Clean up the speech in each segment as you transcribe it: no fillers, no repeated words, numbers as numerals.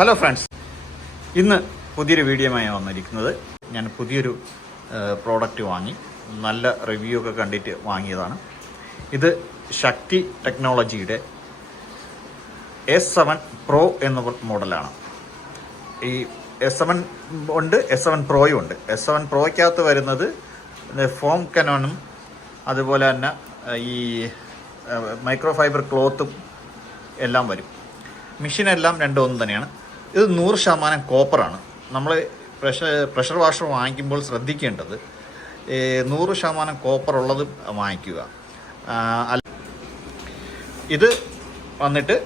Hello friends, ഇന്ന് പുതിയൊരു വീഡിയോയുമായി വന്നിരിക്കുന്നത്. ഞാൻ പുതിയൊരു പ്രോഡക്റ്റ് വാങ്ങി, നല്ല റിവ്യൂ ഒക്കെ കണ്ടിട്ട് വാങ്ങിയതാണ്. ഇത് ശക്തി ടെക്നോളജിയുടെ S7 Pro എന്ന മോഡലാണ്. ഈ S7 ഉണ്ട്, S7 Proയും ഉണ്ട്. S7 Proയ്ക്കകത്ത് വരുന്നത് ഫോം കനോണും അതുപോലെ തന്നെ ഈ മൈക്രോ ഫൈബർ ക്ലോത്തും എല്ലാം വരും. മെഷീനെല്ലാം രണ്ടും ഒന്ന് തന്നെയാണ്. ഇത് 100% കോപ്പറാണ്. നമ്മൾ പ്രഷർ വാഷർ വാങ്ങിക്കുമ്പോൾ ശ്രദ്ധിക്കേണ്ടത് 100% കോപ്പർ ഉള്ളത് വാങ്ങിക്കുക. ഇത് വന്നിട്ട്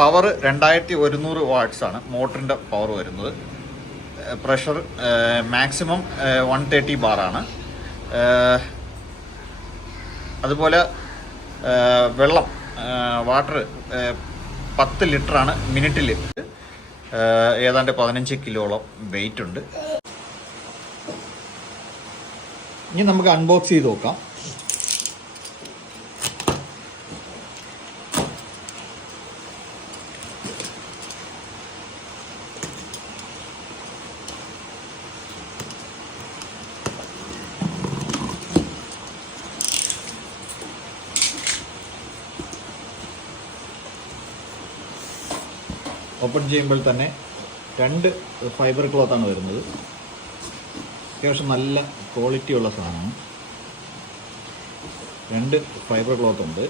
പവർ 2100 വാട്ട്സാണ് മോട്ടറിൻ്റെ പവർ വരുന്നത്. Pressure maximum 130 ബാറാണ്. അതുപോലെ വെള്ളം വാട്ടർ 10 ലിറ്ററാണ് മിനിറ്റിൽ. ഏതാണ്ട് 15 കിലോളം വെയിറ്റ് ഉണ്ട്. ഇനി നമുക്ക് അൺബോക്സ് ചെയ്ത് നോക്കാം. ഓപ്പൺ ചെയ്യുമ്പോൾ തന്നെ 2 ഫൈബർ ക്ലോത്താണ് വരുന്നത്. അത്യാവശ്യം നല്ല ക്വാളിറ്റിയുള്ള സാധനമാണ്. 2 ഫൈബർ ക്ലോത്ത് ഉണ്ട്.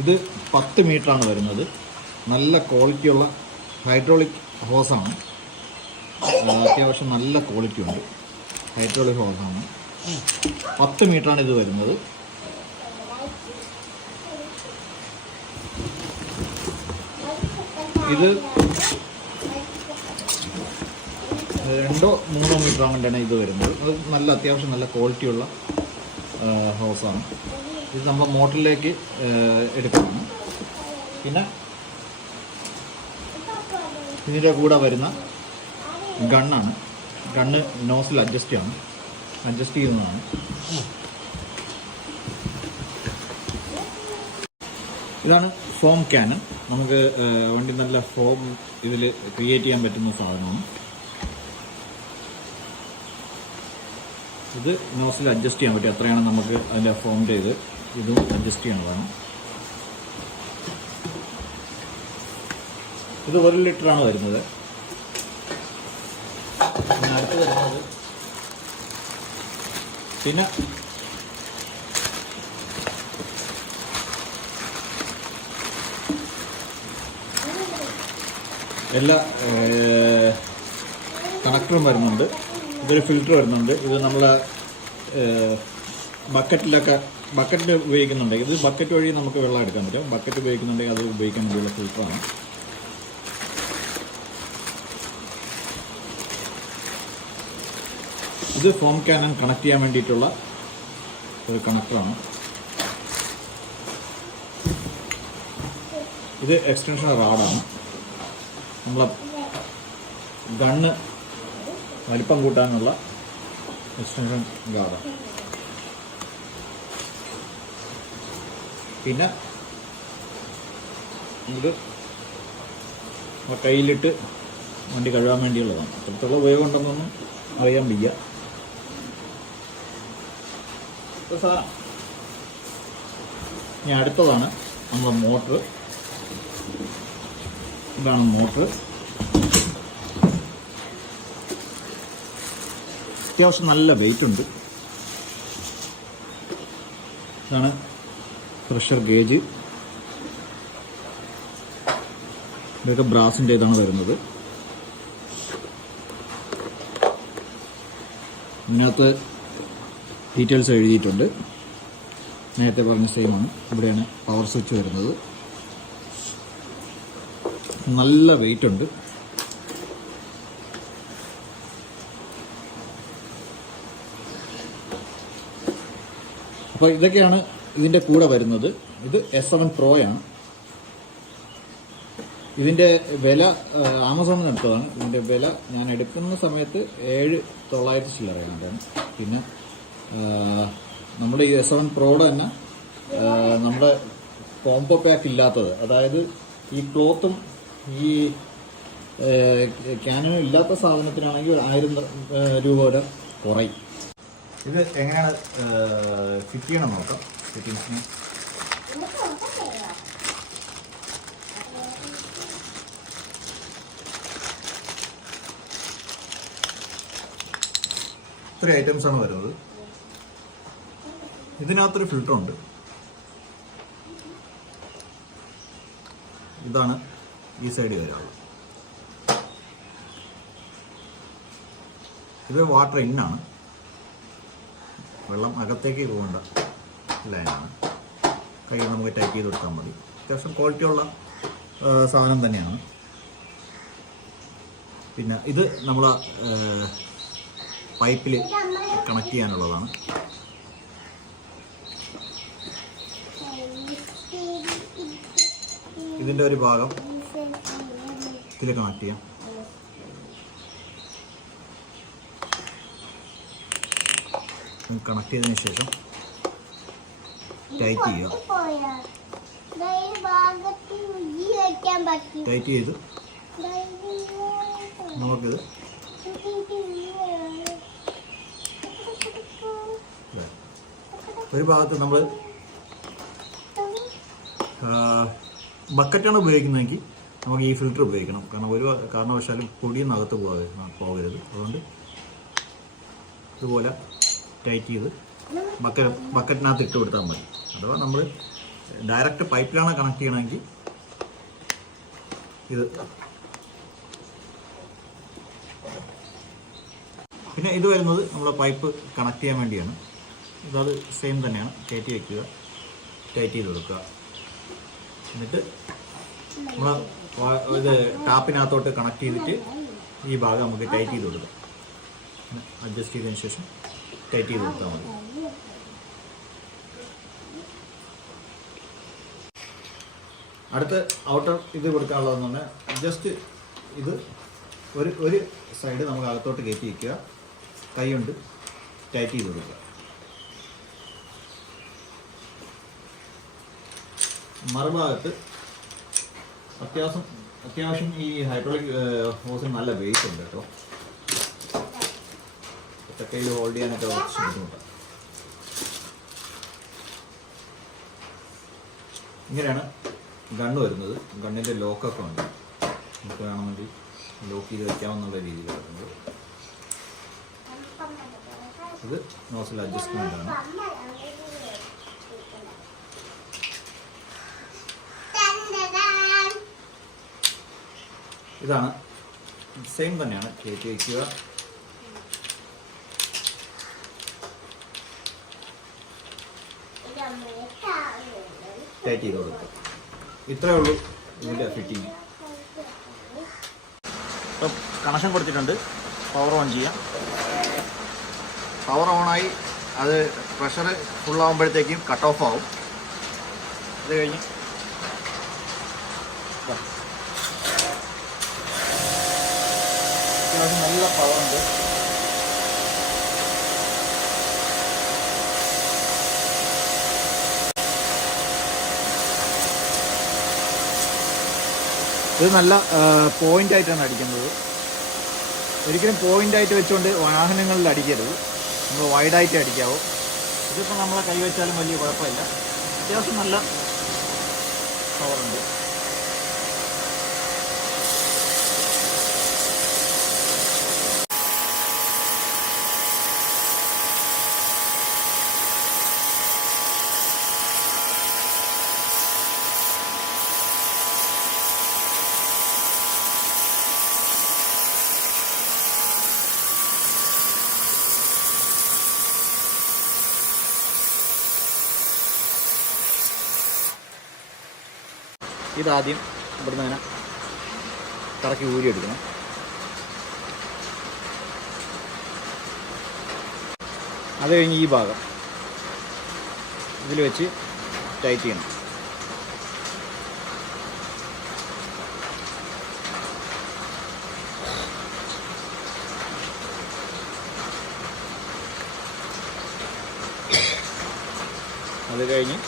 ഇത് 10 മീറ്ററാണ് വരുന്നത്. നല്ല ക്വാളിറ്റിയുള്ള ഹൈഡ്രോളിക് ഹോസാണ്. അത്യാവശ്യം നല്ല ക്വാളിറ്റി ഉണ്ട്. ഹൈഡ്രോളിക് ഹോസാണ്. 10 മീറ്ററാണ് ഇത് വരുന്നത്. ഇത് 2-3 മീറ്റർ ആകൊണ്ടാണ് ഇത് വരുന്നത്. അത് നല്ല അത്യാവശ്യം നല്ല ക്വാളിറ്റിയുള്ള ഹോസാണ്. ഇത് നമ്മൾ മോട്ടറിലേക്ക് എടുക്കണം. പിന്നെ ഇതിൻ്റെ കൂടെ വരുന്ന ഗണ്ണാണ്. ഗണ്ണ് നോസിൽ അഡ്ജസ്റ്റ് ചെയ്യുന്നതാണ്. ഇതാണ് ഫോം ക്യാൻ. നമുക്ക് വണ്ടി നല്ല ഫോം ഇതിൽ ക്രിയേറ്റ് ചെയ്യാൻ പറ്റുന്ന സാധനമാണ്. ഇത് നോസിൽ അഡ്ജസ്റ്റ് ചെയ്യാൻ പറ്റും. എത്രയാണ് നമുക്ക് അതിൻ്റെ ഫോം ചെയ്ത് ഇതും അഡ്ജസ്റ്റ് ചെയ്യണതാണ്. ഇത് 1 ലിറ്ററാണ് വരുന്നത്. അടുത്ത് വരുന്നത് പിന്നെ എല്ലാ കണക്ടറും വരുന്നുണ്ട്. ഇതൊരു ഫിൽറ്റർ വരുന്നുണ്ട്. ഇത് നമ്മളെ ബക്കറ്റിൽ ഉപയോഗിക്കുന്നുണ്ടെങ്കിൽ ഇത് ബക്കറ്റ് വഴി നമുക്ക് വെള്ളം എടുക്കാൻ പറ്റും. ബക്കറ്റ് ഉപയോഗിക്കുന്നുണ്ടെങ്കിൽ അത് ഉപയോഗിക്കാൻ വേണ്ടിയുള്ള ഫിൽറ്ററാണ്. ഇത് ഫോം ക്യാനൻ കണക്ട് ചെയ്യാൻ വേണ്ടിയിട്ടുള്ള ഒരു കണക്ടറാണ്. ഇത് എക്സ്റ്റൻഷൻ റാഡാണ്. നമ്മളെ ഗണ്ണ് വലിപ്പം കൂട്ടാനുള്ള എക്സ്റ്റൻഷൻ റാഡാണ്. പിന്നെ ഇത് കയ്യിലിട്ട് വണ്ടി കഴുകാൻ വേണ്ടിയുള്ളതാണ്. അത്രത്തോളം ഉപയോഗം ഉണ്ടെന്നൊന്നും അറിയാൻ വയ്യ. ഇനി അടുത്തതാണ് നമ്മുടെ മോട്ടർ. ഇതാണ് മോട്ടർ. അത്യാവശ്യം നല്ല വെയിറ്റ് ഉണ്ട്. ഇതാണ് പ്രഷർ ഗേജ്. ഇതൊക്കെ ബ്രാസിൻ്റെ ഇതാണ് വരുന്നത്. ഇതിനകത്ത് ഡീറ്റെയിൽസ് എഴുതിയിട്ടുണ്ട്. നേരത്തെ പറഞ്ഞ സെയിമാണ്. ഇവിടെയാണ് പവർ സ്വിച്ച് വരുന്നത്. നല്ല വെയിറ്റ് ഉണ്ട്. അപ്പോൾ ഇതൊക്കെയാണ് ഇതിൻ്റെ കൂടെ വരുന്നത്. ഇത് S7 Pro ആണ്. ഇതിൻ്റെ വില ആമസോണിൽ നിന്ന് എടുത്തതാണ്. ഇതിൻ്റെ വില ഞാൻ എടുക്കുന്ന സമയത്ത് 7,900 ചില്ലറയാണ്. പിന്നെ നമ്മുടെ ഈ S7 Proയുടെ തന്നെ നമ്മുടെ കോംബോ പാക്ക് ഇല്ലാത്തത്, അതായത് ഈ ക്ലോത്തും ഈ ക്യാനും ഇല്ലാത്ത സാധനത്തിനാണെങ്കിൽ 1000 രൂപ വരെ കുറയും. ഇത് എങ്ങനെയാണ് ഫിറ്റ് ചെയ്യണം നോക്കാം. ഫിറ്റിങ്സിന് ഇത്ര ഐറ്റംസാണ് വരുന്നത്. ഇതിനകത്തൊരു ഫിൽറ്ററുണ്ട്. ഇതാണ് ഈ സൈഡിൽ വരാറ്. ഇത് വാട്ടർ ഇന്നാണ്, വെള്ളം അകത്തേക്ക് പോകേണ്ട ലൈനാണ്. കൈ നമുക്ക് ടൈപ്പ് ചെയ്ത് കൊടുത്താൽ മതി. അത്യാവശ്യം ക്വാളിറ്റിയുള്ള സാധനം തന്നെയാണ്. പിന്നെ ഇത് നമ്മളെ പൈപ്പിൽ കണക്ട് ചെയ്യാനുള്ളതാണ്. ഇതിൻ്റെ ഒരു ഭാഗം ഇതിൽ കണക്ട് ചെയ്യാം. കണക്ട് ചെയ്തതിന് ശേഷം ടൈറ്റ് ചെയ്യുക. ടൈറ്റ് ചെയ്ത് നമുക്കിത് ഒരു ഭാഗത്ത് നമ്മൾ ബക്കറ്റാണ് ഉപയോഗിക്കുന്നതെങ്കിൽ നമുക്ക് ഈ ഫിൽറ്റർ ഉപയോഗിക്കണം. കാരണം ഒരു കാരണവശാലും പൊടിയൊന്നും അകത്ത് പോകരുത്. അതുകൊണ്ട് ഇതുപോലെ ടൈറ്റ് ചെയ്ത് ബക്കറ്റിനകത്ത് ഇട്ട് കൊടുത്താൽ മതി. അഥവാ നമ്മൾ ഡയറക്റ്റ് പൈപ്പിലാണ് കണക്ട് ചെയ്യണമെങ്കിൽ ഇത്. പിന്നെ ഇത് വരുന്നത് നമ്മളെ പൈപ്പ് കണക്ട് ചെയ്യാൻ വേണ്ടിയാണ്. ഇതത് സെയിം തന്നെയാണ്. കയറ്റി വയ്ക്കുക, ടൈറ്റ് ചെയ്ത് കൊടുക്കുക. എന്നിട്ട് നമ്മൾ ഇത് ടാപ്പിനകത്തോട്ട് കണക്ട് ചെയ്തിട്ട് ഈ ഭാഗം നമുക്ക് ടൈറ്റ് ചെയ്ത് കൊടുക്കാം. അഡ്ജസ്റ്റ് ചെയ്തതിന് ശേഷം ടൈറ്റ് ചെയ്ത് കൊടുത്താൽ മതി. അടുത്ത ഔട്ടർ ഇത് കൊടുക്കാനുള്ളതെന്ന് പറഞ്ഞാൽ ജസ്റ്റ് ഇത് ഒരു സൈഡ് നമുക്ക് അകത്തോട്ട് കയറ്റി വയ്ക്കുക, കൈ കൊണ്ട് ടൈറ്റ് ചെയ്ത് കൊടുക്കുക. മറുഭാഗത്ത് അത്യാവശ്യം ഈ ഹൈഡ്രോളിക് ഹോസിന് നല്ല വെയിറ്റ് ഉണ്ട് കേട്ടോ. ഒറ്റക്കൈയിൽ ഹോൾഡ് ചെയ്യാനൊക്കെ കുറച്ച് ബുദ്ധിമുട്ടാണ്. ഇങ്ങനെയാണ് ഗണ്ണ് വരുന്നത്. ഗണ്ണിൻ്റെ ലോക്കൊക്കെ ഉണ്ട്. നമുക്ക് വേണമെങ്കിൽ ലോക്ക് ചെയ്ത് വയ്ക്കാമെന്നുള്ള രീതിയിൽ വരുന്നത്. ഇത് നോസിൽ അഡ്ജസ്റ്റ്മെൻ്റ് ആണ്. ഇതാണ് സെയിം തന്നെയാണ്. കയറ്റി വയ്ക്കുക, ടൈറ്റ് ചെയ്ത് കൊടുക്കുക. ഇത്രയേ ഉള്ളൂ ഇതിൻ്റെ ഫിറ്റിങ്. ഇപ്പം കണക്ഷൻ കൊടുത്തിട്ടുണ്ട്. പവർ ഓൺ ചെയ്യാം. പവർ ഓണായി അത് പ്രഷർ ഫുള്ളാകുമ്പോഴത്തേക്കും കട്ട് ഓഫ് ആവും. അത് കഴിഞ്ഞ് അത്യാവശ്യം നല്ല പവറുണ്ട്. ഇത് നല്ല പോയിൻ്റായിട്ടാണ് അടിക്കുന്നത്. ഒരിക്കലും പോയിൻ്റായിട്ട് വെച്ചുകൊണ്ട് വാഹനങ്ങളിൽ അടിക്കരുത്. നമ്മൾ വൈഡായിട്ട് അടിക്കാവൂ. ഇതിപ്പോൾ നമ്മളെ കൈവച്ചാലും വലിയ കുഴപ്പമില്ല. അത്യാവശ്യം നല്ല പവറുണ്ട്. ഇതാദ്യം ഇവിടുന്ന് അങ്ങനെ കറക്കി ഊരിയെടുക്കണം. അത് കഴിഞ്ഞ് ഈ ഭാഗം ഇതിൽ വെച്ച് ടൈറ്റ് ചെയ്യണം. അത് കഴിഞ്ഞ്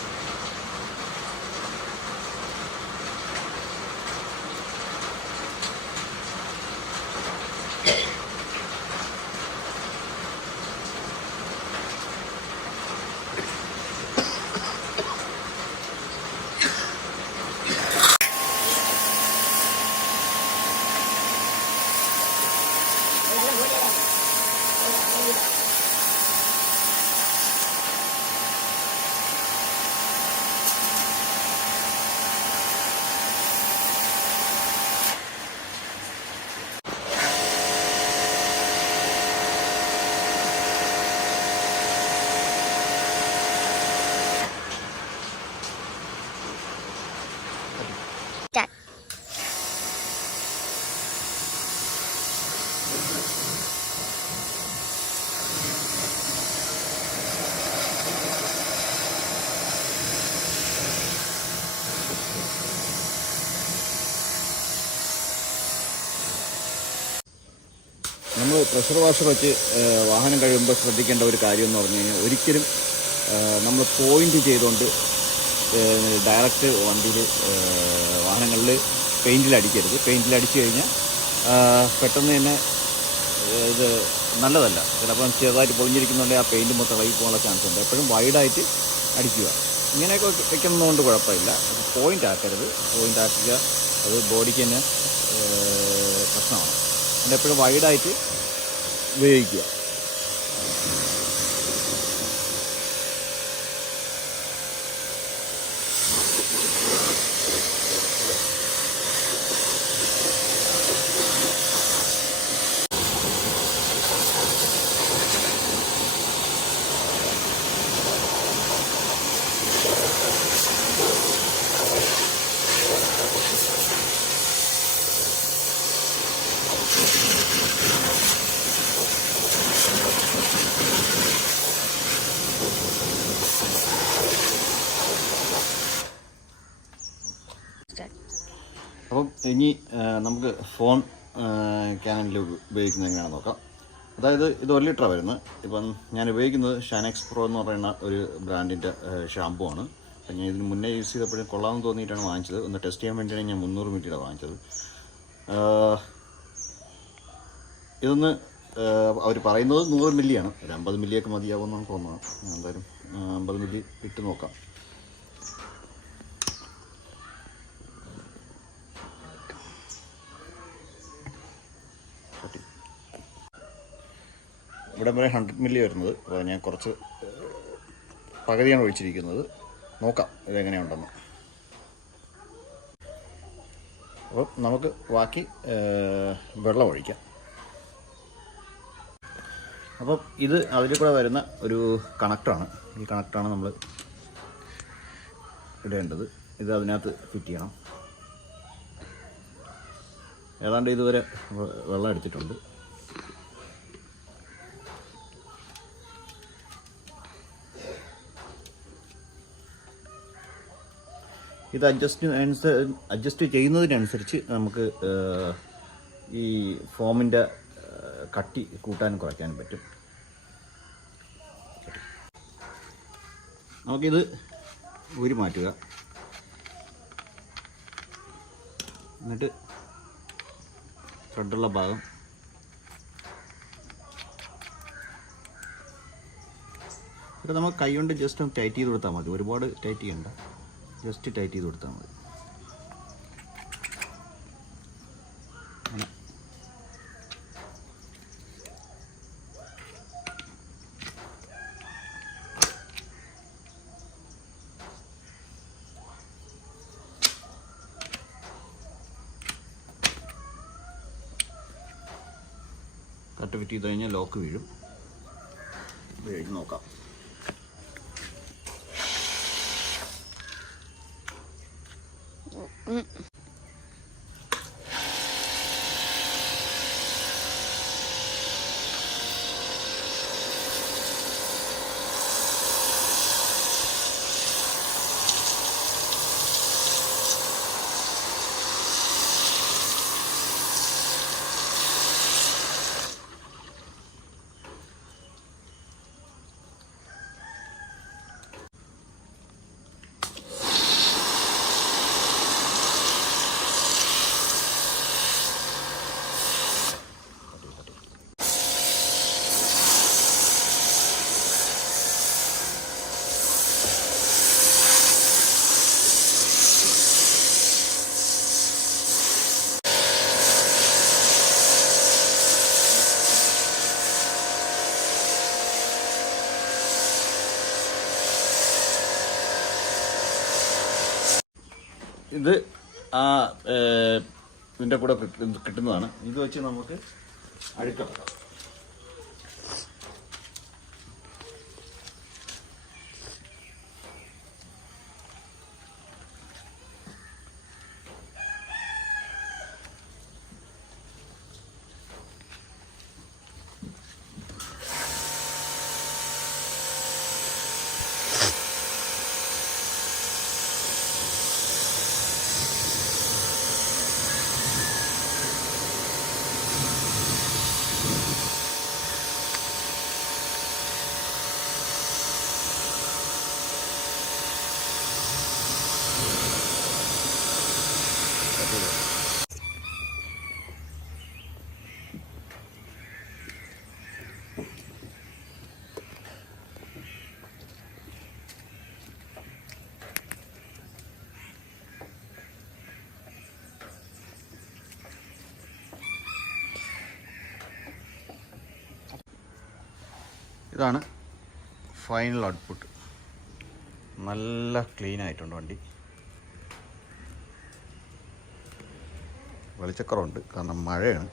നമ്മൾ പ്രഷർ വാഷർ വെച്ച് വാഹനം കഴിയുമ്പോൾ ശ്രദ്ധിക്കേണ്ട ഒരു കാര്യം എന്ന് പറഞ്ഞു കഴിഞ്ഞാൽ ഒരിക്കലും നമ്മൾ പോയിൻ്റ് ചെയ്തുകൊണ്ട് ഡയറക്റ്റ് വണ്ടിയിൽ വാഹനങ്ങളിൽ പെയിൻറ്റിലടിക്കരുത്. പെയിൻറ്റിലടിച്ചു കഴിഞ്ഞാൽ പെട്ടെന്ന് തന്നെ ഇത് നല്ലതല്ല. ചിലപ്പം ചെറുതായിട്ട് പൊളിഞ്ഞിരിക്കുന്നുണ്ടെങ്കിൽ ആ പെയിൻറ്റ് മൊത്തം ഇളകി പോകാനുള്ള ചാൻസ് ഉണ്ട്. എപ്പോഴും വൈഡായിട്ട് അടിക്കുക. ഇങ്ങനെയൊക്കെ വെക്കുന്നതുകൊണ്ട് കുഴപ്പമില്ല. അത് പോയിൻ്റ് ആക്കരുത്. പോയിൻ്റ് ആക്കുക അത് ബോഡിക്ക് തന്നെ പ്രശ്നമാണ്. അതുകൊണ്ട് എപ്പോഴും വൈഡായിട്ട് ഉപയോഗിക്കുക. അപ്പം ഇനി നമുക്ക് ഫോൺ ക്യാനലിൽ ഉപയോഗിക്കുന്നത് എങ്ങനെയാണെന്ന് നോക്കാം. അതായത് ഇത് 1 ലിറ്ററാണ് വരുന്നത്. ഇപ്പം ഞാൻ ഉപയോഗിക്കുന്നത് ഷാനെക്സ് പ്രോ എന്ന് പറയുന്ന ഒരു ബ്രാൻഡിൻ്റെ ഷാമ്പു ആണ്. അപ്പം ഞാൻ ഇതിന് മുന്നേ യൂസ് ചെയ്തപ്പോഴും കൊള്ളാമെന്ന് തോന്നിയിട്ടാണ് വാങ്ങിച്ചത്. ഒന്ന് ടെസ്റ്റ് ചെയ്യാൻ വേണ്ടിയാണ് ഞാൻ 300 മില്ലിയുടെ വാങ്ങിച്ചത്. ഇതൊന്ന് അവർ പറയുന്നത് 100 മില്ലിയാണ്. ഒരു 50 മില്ലിയൊക്കെ മതിയാവുമെന്നാണ് തോന്നുന്നത്. ഞാൻ എന്തായാലും 50 മില്ലി ഇട്ട് നോക്കാം. ഇവിടെ വരെ 100 മില്ലി വരുന്നത്. അപ്പോൾ ഞാൻ കുറച്ച് പകുതിയാണ് ഒഴിച്ചിരിക്കുന്നത്. നോക്കാം ഇതെങ്ങനെയുണ്ടെന്ന്. അപ്പോൾ നമുക്ക് ബാക്കി വെള്ളം ഒഴിക്കാം. അപ്പം ഇത് അതിൽ കൂടെ വരുന്ന ഒരു കണക്ടറാണ്. ഈ കണക്ടറാണ് നമ്മൾ ഇടേണ്ടത്. ഇത് അതിനകത്ത് ഫിറ്റ് ചെയ്യണം. ഏതാണ്ട് ഇതുവരെ വെള്ളം എടുത്തിട്ടുണ്ട്. ഇത് അഡ്ജസ്റ്റ് ചെയ്യുന്നതിനനുസരിച്ച് നമുക്ക് ഈ ഫോമിൻ്റെ കട്ടി കൂട്ടാനും കുറയ്ക്കാനും പറ്റും. നമുക്കിത് ഊരി മാറ്റുക. എന്നിട്ട് ത്രെഡുള്ള ഭാഗം ഇത് നമുക്ക് കൈ കൊണ്ട് ജസ്റ്റ് ഒന്ന് ടൈറ്റ് ചെയ്ത് കൊടുത്താൽ മതി. ഒരുപാട് ടൈറ്റ് ചെയ്യണ്ട. ജസ്റ്റ് ടൈറ്റ് ചെയ്ത് കൊടുത്താൽ മതി. കട്ട് ഫിറ്റ് ചെയ്ത് കഴിഞ്ഞാൽ ലോക്ക് വീഴും. വീഴും നോക്കാം. ഇത് ആ ഇതിൻ്റെ കൂടെ കിട്ടുന്നതാണ്. ഇത് വെച്ച് നമുക്ക് അഴുക്കാം. ഇതാണ് ഫൈനൽ ഔട്ട്പുട്ട്. നല്ല ക്ലീൻ ആയിട്ടുണ്ട് വണ്ടി. വെളിച്ചക്കുറവുണ്ട് കാരണം മഴയാണ്.